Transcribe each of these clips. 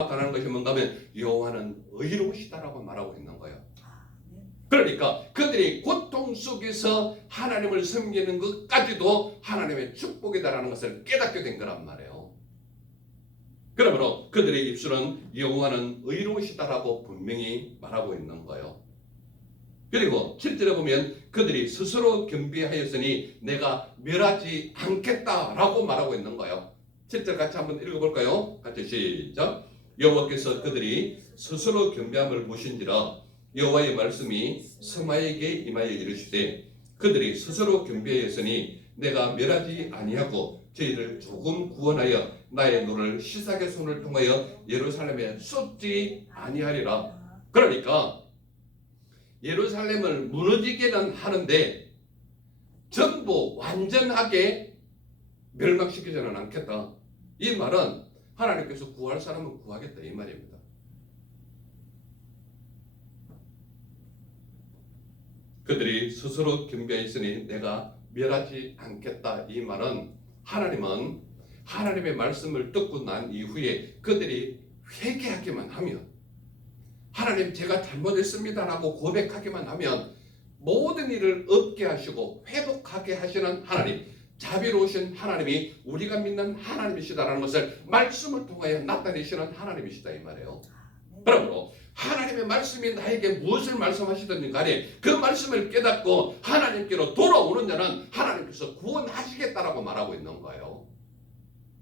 나타나는 것이 뭔가 하면 여호와는 의로우시다라고 말하고 있는 거예요. 그러니까 그들이 고통 속에서 하나님을 섬기는 것까지도 하나님의 축복이다라는 것을 깨닫게 된 거란 말이에요. 그러므로 그들의 입술은 여호와는 의로우시다라고 분명히 말하고 있는 거예요. 그리고 7절에 보면 그들이 스스로 겸비하였으니 내가 멸하지 않겠다라고 말하고 있는 거예요. 7절 같이 한번 읽어볼까요? 같이 시작. 여호와께서 그들이 스스로 겸비함을 보신지라 여호와의 말씀이 스마에게 임하여 이르시되 그들이 스스로 겸비하였으니 내가 멸하지 아니하고 저희를 조금 구원하여 나의 노를 시삭의 손을 통하여 예루살렘에 쏟지 아니하리라. 그러니까 예루살렘을 무너지게는 하는데 전부 완전하게 멸망시키지는 않겠다. 이 말은 하나님께서 구할 사람은 구하겠다 이 말입니다. 그들이 스스로 겸비하였으니 내가 멸하지 않겠다. 이 말은 하나님은 하나님의 말씀을 듣고 난 이후에 그들이 회개하기만 하면 하나님 제가 잘못했습니다라고 고백하기만 하면 모든 일을 얻게 하시고 회복하게 하시는 하나님, 자비로우신 하나님이 우리가 믿는 하나님이시다라는 것을 말씀을 통하여 나타내시는 하나님이시다 이 말이에요. 그러므로 하나님의 말씀이 나에게 무엇을 말씀하시든지 간에 그 말씀을 깨닫고 하나님께로 돌아오는 자는 하나님께서 구원하시겠다라고 말하고 있는 거예요.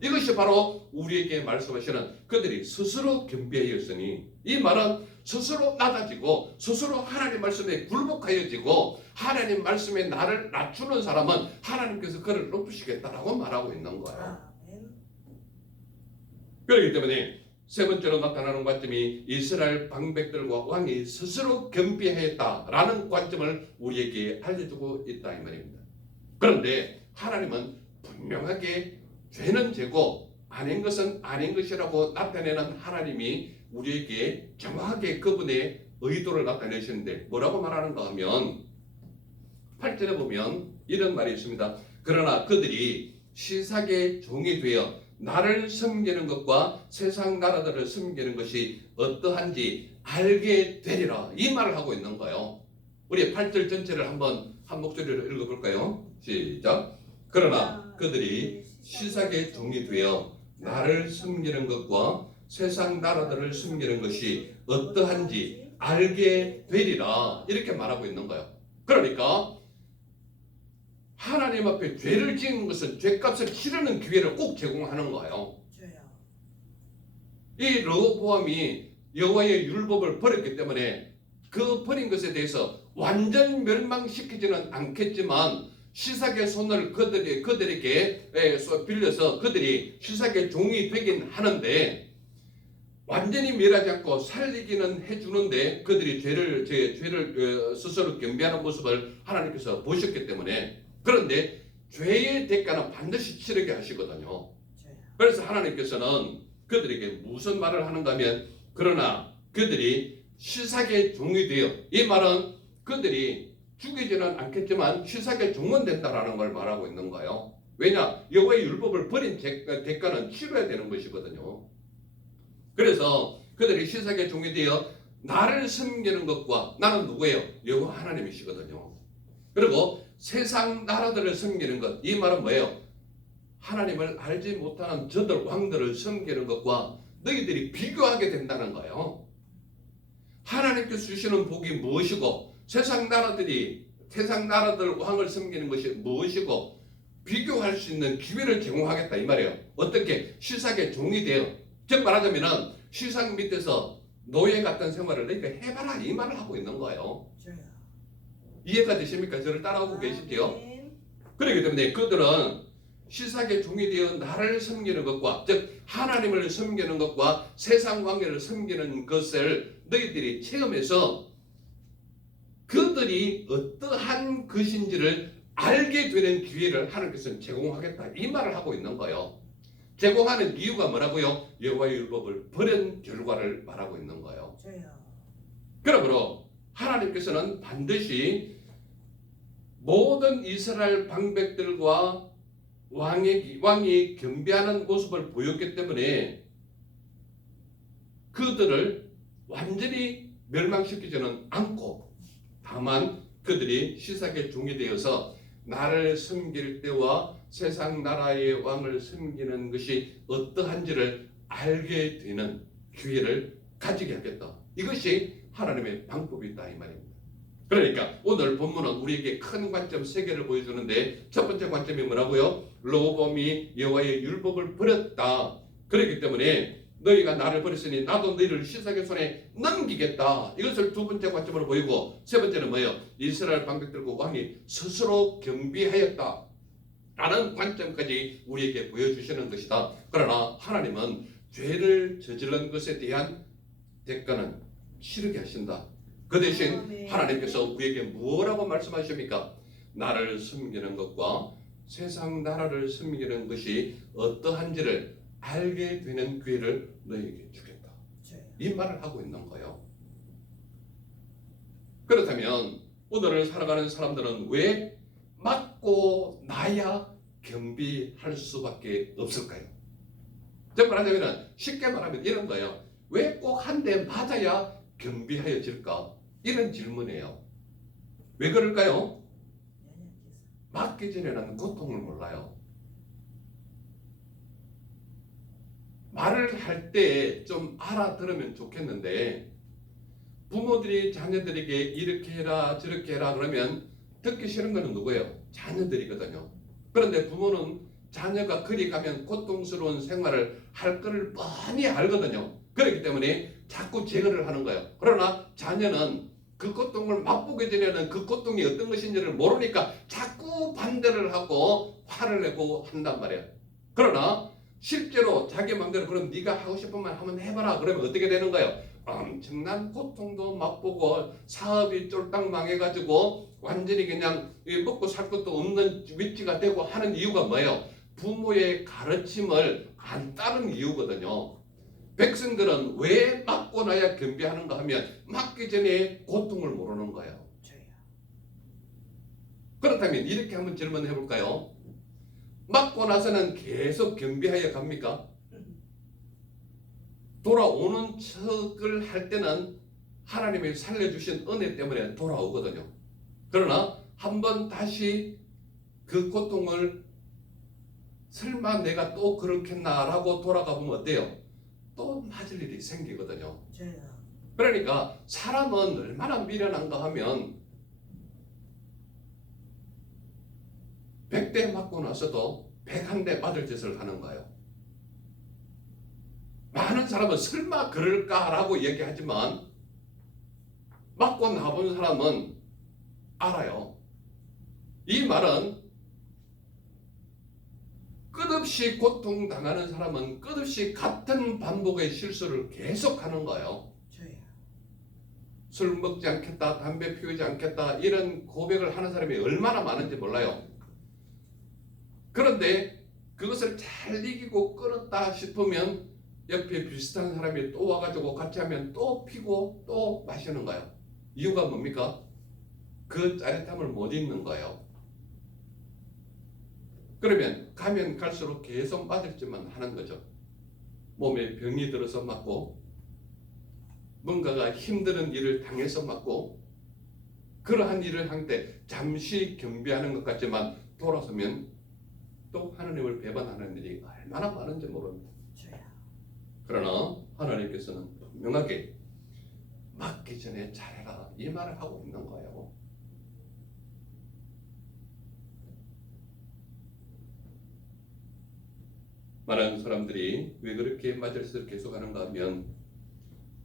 이것이 바로 우리에게 말씀하시는 그들이 스스로 겸비하였으니 이 말은 스스로 낮아지고 스스로 하나님 말씀에 굴복하여지고 하나님 말씀에 나를 낮추는 사람은 하나님께서 그를 높이시겠다라고 말하고 있는 거예요. 그렇기 때문에 세 번째로 나타나는 관점이 이스라엘 방백들과 왕이 스스로 겸비하였다라는 관점을 우리에게 알려주고 있다 이 말입니다. 그런데 하나님은 분명하게 죄는 죄고 아닌 것은 아닌 것이라고 나타내는 하나님이 우리에게 정확하게 그분의 의도를 나타내시는데 뭐라고 말하는가 하면 8절에 보면 이런 말이 있습니다. 그러나 그들이 시삭의 종이 되어 나를 섬기는 것과 세상 나라들을 섬기는 것이 어떠한지 알게 되리라 이 말을 하고 있는 거예요. 우리 8절 전체를 한번 한 목소리로 읽어볼까요? 시작. 그러나 그들이 시삭의 종이 되어 나를 섬기는 것과 세상 나라들을 섬기는 것이 어떠한지 알게 되리라 이렇게 말하고 있는 거예요. 그러니까 하나님 앞에 죄를 지은 것은 죄값을 치르는 기회를 꼭 제공하는 거예요. 이 르호보암이 여호와의 율법을 버렸기 때문에 그 버린 것에 대해서 완전 멸망시키지는 않겠지만 시삭의 손을 그들에게 빌려서 그들이 시삭의 종이 되긴 하는데 완전히 멸하지 않고 살리기는 해주는데 그들이 죄를 스스로 겸비하는 모습을 하나님께서 보셨기 때문에 그런데 죄의 대가는 반드시 치르게 하시거든요. 그래서 하나님께서는 그들에게 무슨 말을 하는가 하면 그러나 그들이 시삭의 종이 되어 이 말은 그들이 죽이지는 않겠지만 시삭의 종은 된다라는 걸 말하고 있는 거예요. 왜냐? 여호와의 율법을 버린 대가는 치러야 되는 것이거든요. 그래서 그들이 시삭의 종이 되어 나를 섬기는 것과 나는 누구예요? 여호와 하나님이시거든요. 그리고 세상 나라들을 섬기는 것, 이 말은 뭐예요? 하나님을 알지 못하는 저들 왕들을 섬기는 것과 너희들이 비교하게 된다는 거예요. 하나님께서 주시는 복이 무엇이고 세상 나라들 왕을 섬기는 것이 무엇이고 비교할 수 있는 기회를 제공하겠다 이 말이에요. 어떻게? 시삭의 종이 되어 즉 말하자면 시삭 밑에서 노예 같은 생활을 너희가 해봐라 이 말을 하고 있는 거예요. 이해가 되십니까? 저를 따라오고 계시지요? 그렇기 때문에 그들은 시삭의 종이 되어 나를 섬기는 것과 즉 하나님을 섬기는 것과 세상 왕을 섬기는 것을 너희들이 체험해서 그들이 어떠한 것인지를 알게 되는 기회를 하나님께서는 제공하겠다 이 말을 하고 있는 거예요. 제공하는 이유가 뭐라고요? 여호와의 율법을 버린 결과를 말하고 있는 거예요. 그러므로 하나님께서는 반드시 모든 이스라엘 방백들과 왕이 겸비하는 모습을 보였기 때문에 그들을 완전히 멸망시키지는 않고 다만 그들이 시삭의 종이 되어서 나를 섬길 때와 세상 나라의 왕을 섬기는 것이 어떠한지를 알게 되는 기회를 가지게 하겠다. 이것이 하나님의 방법이다 이 말입니다. 그러니까 오늘 본문은 우리에게 큰 관점 세 개를 보여주는데 첫 번째 관점이 뭐라고요? 로보암이 여호와의 율법을 버렸다. 그렇기 때문에 너희가 나를 버렸으니 나도 너희를 시삭의 손에 넘기겠다. 이것을 두 번째 관점으로 보이고 세 번째는 뭐예요? 이스라엘 방백들과 왕이 스스로 겸비하였다. 라는 관점까지 우리에게 보여주시는 것이다. 그러나 하나님은 죄를 저지른 것에 대한 대가는 치르게 하신다. 그 대신 하나님께서 우리에게 뭐라고 말씀하십니까? 나를 섬기는 것과 세상 나라를 섬기는 것이 어떠한지를 알게 되는 기회를 너희에게 주겠다. 이 말을 하고 있는 거예요. 그렇다면 오늘을 살아가는 사람들은 왜 맞고 나야 겸비할 수밖에 없을까요? 말하자면 쉽게 말하면 이런 거예요. 왜 꼭 한 대 맞아야 겸비하여질까? 이런 질문이에요. 왜 그럴까요? 맞기 전에는 고통을 몰라요. 말을 할 때 좀 알아들으면 좋겠는데 부모들이 자녀들에게 이렇게 해라 저렇게 해라 그러면 듣기 싫은 거는 누구예요? 자녀들이거든요. 그런데 부모는 자녀가 그리 가면 고통스러운 생활을 할 거를 뻔히 알거든요. 그렇기 때문에 자꾸 제어를 하는 거예요. 그러나 자녀는 그 고통을 맛보기 전에는 그 고통이 어떤 것인지를 모르니까 자꾸 반대를 하고 화를 내고 한단 말이에요. 그러나 실제로 자기 마음대로 그럼 네가 하고 싶은 말 한번 해봐라 그러면 어떻게 되는 거예요? 엄청난 고통도 맛보고 사업이 쫄딱 망해가지고 완전히 그냥 먹고 살 것도 없는 위치가 되고 하는 이유가 뭐예요? 부모의 가르침을 안 따른 이유거든요. 백성들은 왜 맞고 나야 겸비하는가 하면 맞기 전에 고통을 모르는 거예요. 그렇다면 이렇게 한번 질문해 볼까요? 맞고 나서는 계속 겸비하여 갑니까? 돌아오는 척을 할 때는 하나님이 살려주신 은혜 때문에 돌아오거든요. 그러나 한번 다시 그 고통을 설마 내가 또 그렇겠나라고 돌아가 보면 어때요? 또 맞을 일이 생기거든요. 그러니까 사람은 얼마나 미련한가 하면 100대 맞고 나서도 101대 맞을 짓을 하는 거예요. 많은 사람은 설마 그럴까라고 얘기하지만 맞고 나본 사람은 알아요. 이 말은 끝없이 고통당하는 사람은 끝없이 같은 반복의 실수를 계속하는 거예요. 술 먹지 않겠다, 담배 피우지 않겠다 이런 고백을 하는 사람이 얼마나 많은지 몰라요. 그런데 그것을 잘 이기고 끊었다 싶으면 옆에 비슷한 사람이 또 와가지고 같이 하면 또 피고 또 마시는 거예요. 이유가 뭡니까? 그 짜릿함을 못 잊는 거예요. 그러면 가면 갈수록 계속 맞을 짓만 하는 거죠. 몸에 병이 들어서 맞고 뭔가가 힘든 일을 당해서 맞고 그러한 일을 할 때 잠시 겸비하는 것 같지만 돌아서면 또 하나님을 배반하는 일이 얼마나 많은지 모릅니다. 그러나 하나님께서는 분명하게 맞기 전에 잘해라 이 말을 하고 있는 거예요. 많은 사람들이 왜 그렇게 맞을 짓을 계속하는가 하면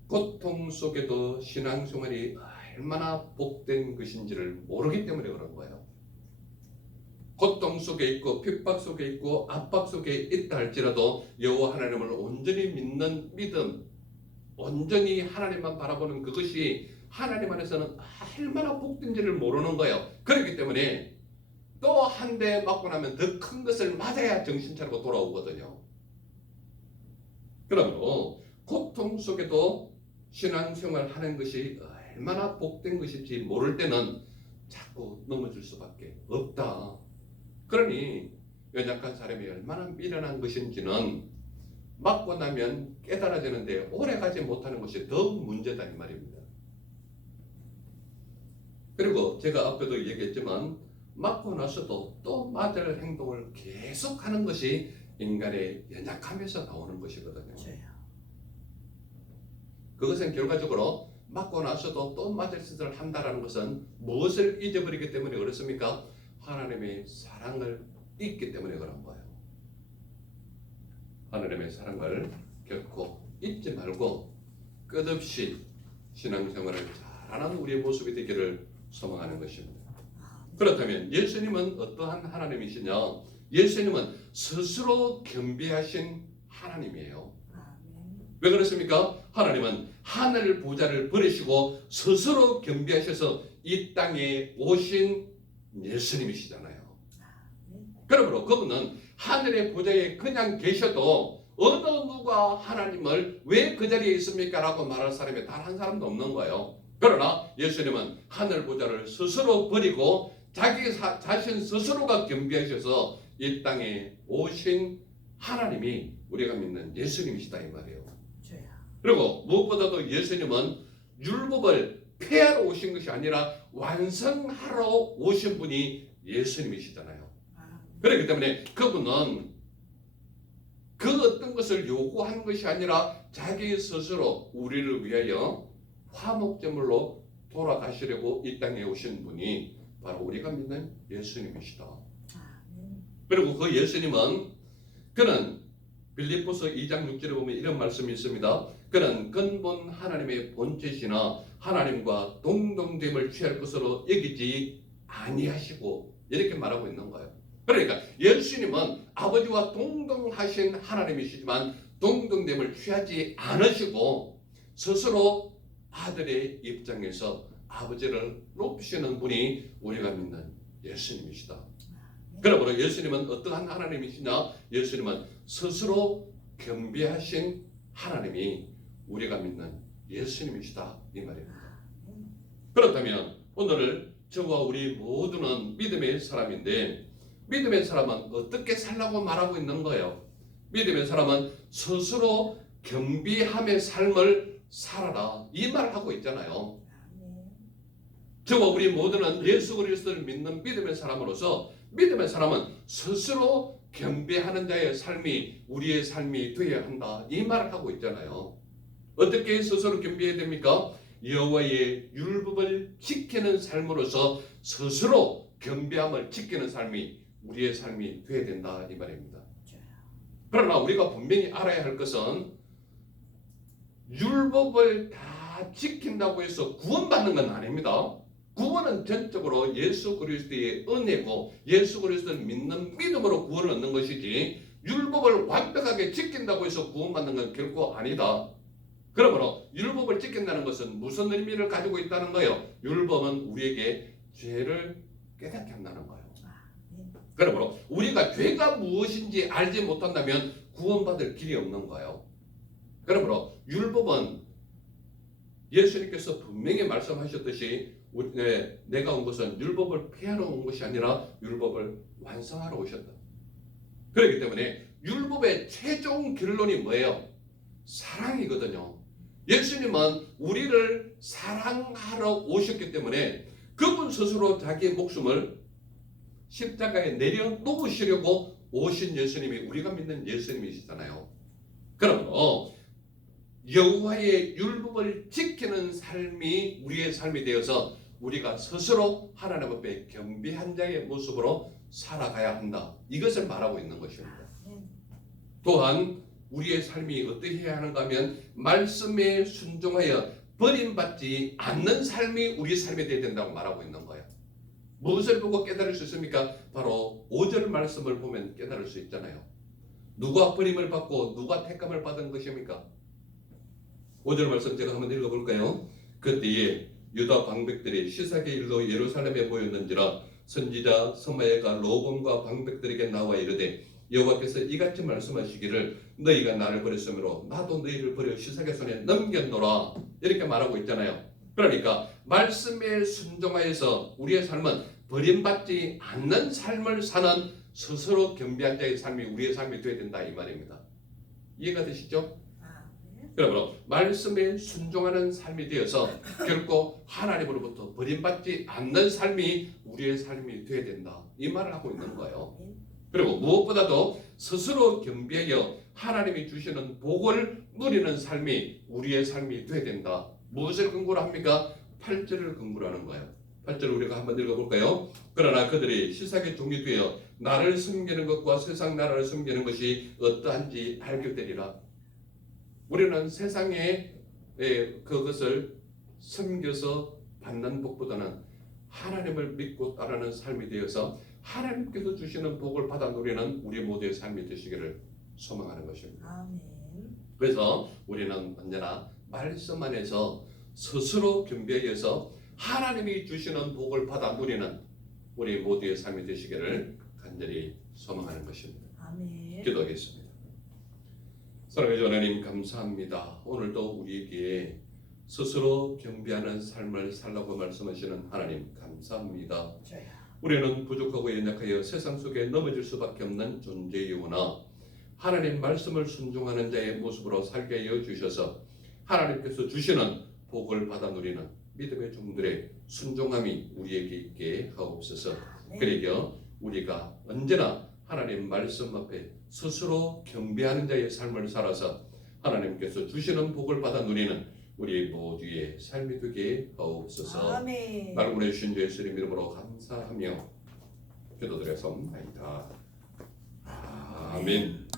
고통 속에도 신앙생활이 얼마나 복된 것인지를 모르기 때문에 그런 거예요. 고통 속에 있고 핍박 속에 있고 압박 속에 있다 할지라도 여호와 하나님을 온전히 믿는 믿음, 온전히 하나님만 바라보는 그것이 하나님 안에서는 얼마나 복된지를 모르는 거예요. 그렇기 때문에 또 한 대 맞고 나면 더 큰 것을 맞아야 정신 차리고 돌아오거든요. 그러므로 고통 속에도 신앙생활 하는 것이 얼마나 복된 것인지 모를 때는 자꾸 넘어질 수밖에 없다. 그러니 연약한 사람이 얼마나 미련한 것인지는 맞고 나면 깨달아지는데 오래 가지 못하는 것이 더 문제다 이 말입니다. 그리고 제가 앞에도 얘기했지만 맞고 나서도 또 맞을 행동을 계속하는 것이 인간의 연약함에서 나오는 것이거든요. 그것은 결과적으로 맞고 나서도 또 맞을 짓을 한다는 것은 무엇을 잊어버리기 때문에 그렇습니까? 하나님의 사랑을 잊기 때문에 그런 거예요. 하나님의 사랑을 결코 잊지 말고 끝없이 신앙생활을 잘하는 우리의 모습이 되기를 소망하는 것입니다. 그렇다면 예수님은 어떠한 하나님이시냐? 예수님은 스스로 겸비하신 하나님이에요. 왜 그렇습니까? 하나님은 하늘 보좌를 버리시고 스스로 겸비하셔서 이 땅에 오신 예수님이시잖아요. 그러므로 그분은 하늘의 보좌에 그냥 계셔도 어느 누가 하나님을 왜 그 자리에 있습니까? 라고 말할 사람이 단 한 사람도 없는 거예요. 그러나 예수님은 하늘 보좌를 스스로 버리고 자기 자신 스스로가 겸비하셔서 이 땅에 오신 하나님이 우리가 믿는 예수님이시다 이 말이에요. 그리고 무엇보다도 예수님은 율법을 폐하러 오신 것이 아니라 완성하러 오신 분이 예수님이시잖아요. 그렇기 때문에 그분은 그 어떤 것을 요구한 것이 아니라 자기 스스로 우리를 위하여 화목제물로 돌아가시려고 이 땅에 오신 분이 바로 우리가 믿는 예수님이시다. 그리고 그 예수님은 그는 빌립보서 2장 6절에 보면 이런 말씀이 있습니다. 그는 근본 하나님의 본체시나 하나님과 동등됨을 취할 것으로 여기지 아니하시고 이렇게 말하고 있는 거예요. 그러니까 예수님은 아버지와 동등하신 하나님이시지만 동등됨을 취하지 않으시고 스스로 아들의 입장에서 아버지를 높이시는 분이 우리가 믿는 예수님이시다. 그러므로 예수님은 어떠한 하나님이시냐? 예수님은 스스로 겸비하신 하나님이 우리가 믿는 예수님이시다 이 말입니다. 그렇다면 오늘 저와 우리 모두는 믿음의 사람인데 믿음의 사람은 어떻게 살라고 말하고 있는 거예요? 믿음의 사람은 스스로 겸비함의 삶을 살아라 이 말을 하고 있잖아요. 저와 우리 모두는 예수 그리스도를 믿는 믿음의 사람으로서 믿음의 사람은 스스로 겸비하는 자의 삶이 우리의 삶이 되어야 한다 이 말을 하고 있잖아요. 어떻게 스스로 겸비해야 됩니까? 여호와의 율법을 지키는 삶으로서 스스로 겸비함을 지키는 삶이 우리의 삶이 되어야 된다 이 말입니다. 그러나 우리가 분명히 알아야 할 것은 율법을 다 지킨다고 해서 구원받는 건 아닙니다. 구원은 전적으로 예수 그리스도의 은혜고 예수 의그리스도를 믿는 믿음으로 구원을 얻는 것이지 율법을 완벽하게 지킨다고 해서 구원받는 건 결코 아니다. 그러므로 율법을 지킨다는 것은 무슨 의미를 가지고 있다는 거예요? 율법은 우리에게 죄를 깨닫게 한다는 거예요. 그러므로 우리가 죄가 무엇인지 알지 못한다면 구원받을 길이 없는 거예요. 그러므로 율법은 예수님께서 분명히 말씀하셨듯이 내가 온 것은 율법을 폐하러 온 것이 아니라 율법을 완성하러 오셨다. 그렇기 때문에 율법의 최종 결론이 뭐예요? 사랑이거든요. 예수님은 우리를 사랑하러 오셨기 때문에 그분 스스로 자기의 목숨을 십자가에 내려놓으시려고 오신 예수님이 우리가 믿는 예수님이시잖아요. 그러므로 여호와의 율법을 지키는 삶이 우리의 삶이 되어서 우리가 스스로 하나님 앞에 겸비한 자의 모습으로 살아가야 한다. 이것을 말하고 있는 것입니다. 또한 우리의 삶이 어떻게 해야 하는가 하면 말씀에 순종하여 버림받지 않는 삶이 우리의 삶이 되어야 된다고 말하고 있는 거예요. 무엇을 보고 깨달을 수 있습니까? 바로 5절 말씀을 보면 깨달을 수 있잖아요. 누가 버림을 받고 누가 택감을 받은 것입니까? 5절 말씀 제가 한번 읽어볼까요? 그때에 유다 방백들이 시사의 일로 예루살렘에 모였는지라 선지자 스마야가 로본과 방백들에게 나와 이르되 여호와께서 이같이 말씀하시기를 너희가 나를 버렸으므로 나도 너희를 버려 시사의 손에 넘겼노라 이렇게 말하고 있잖아요. 그러니까 말씀에 순종하여서 우리의 삶은 버림받지 않는 삶을 사는 스스로 겸비한 자의 삶이 우리의 삶이 되어야 된다 이 말입니다. 이해가 되시죠? 네. 그러므로 말씀에 순종하는 삶이 되어서 결코 하나님으로부터 버림받지 않는 삶이 우리의 삶이 되어야 된다. 이 말을 하고 있는 거예요. 그리고 무엇보다도 스스로 겸비하여 하나님이 주시는 복을 누리는 삶이 우리의 삶이 되어야 된다. 무엇을 근거로 합니까? 8절을 근거로 하는 거예요. 8절 우리가 한번 읽어볼까요? 그러나 그들이 시삭에 종이 되어 나를 섬기는 것과 세상 나라를 섬기는 것이 어떠한지 알게 되리라. 우리는 세상에 그것을 섬겨서 받는 복보다는 하나님을 믿고 따르는 삶이 되어서 하나님께서 주시는 복을 받아 누리는 우리 모두의 삶이 되시기를 소망하는 것입니다. 아멘. 그래서 우리는 언제나 말씀 안에서 스스로 겸비해서 하나님이 주시는 복을 받아 누리는 우리 모두의 삶이 되시기를 간절히 소망하는 것입니다. 아멘. 기도하겠습니다. 사랑의 주 하나님 감사합니다. 오늘도 우리에게 스스로 겸비하는 삶을 살라고 말씀하시는 하나님 감사합니다. 우리는 부족하고 연약하여 세상 속에 넘어질 수밖에 없는 존재이오나 하나님 말씀을 순종하는 자의 모습으로 살게 하여 주셔서 하나님께서 주시는 복을 받아 누리는 믿음의 종들의 순종함이 우리에게 있게 하옵소서. 그러려 우리가 언제나 하나님 말씀 앞에 스스로 경배하는 자의 삶을 살아서 하나님께서 주시는 복을 받아 누리는 우리 모두의 삶이 되게 하옵소서. 아멘. 나를 보내주신 주 예수님 이름으로 감사하며 기도드렸사옵나이다. 아멘.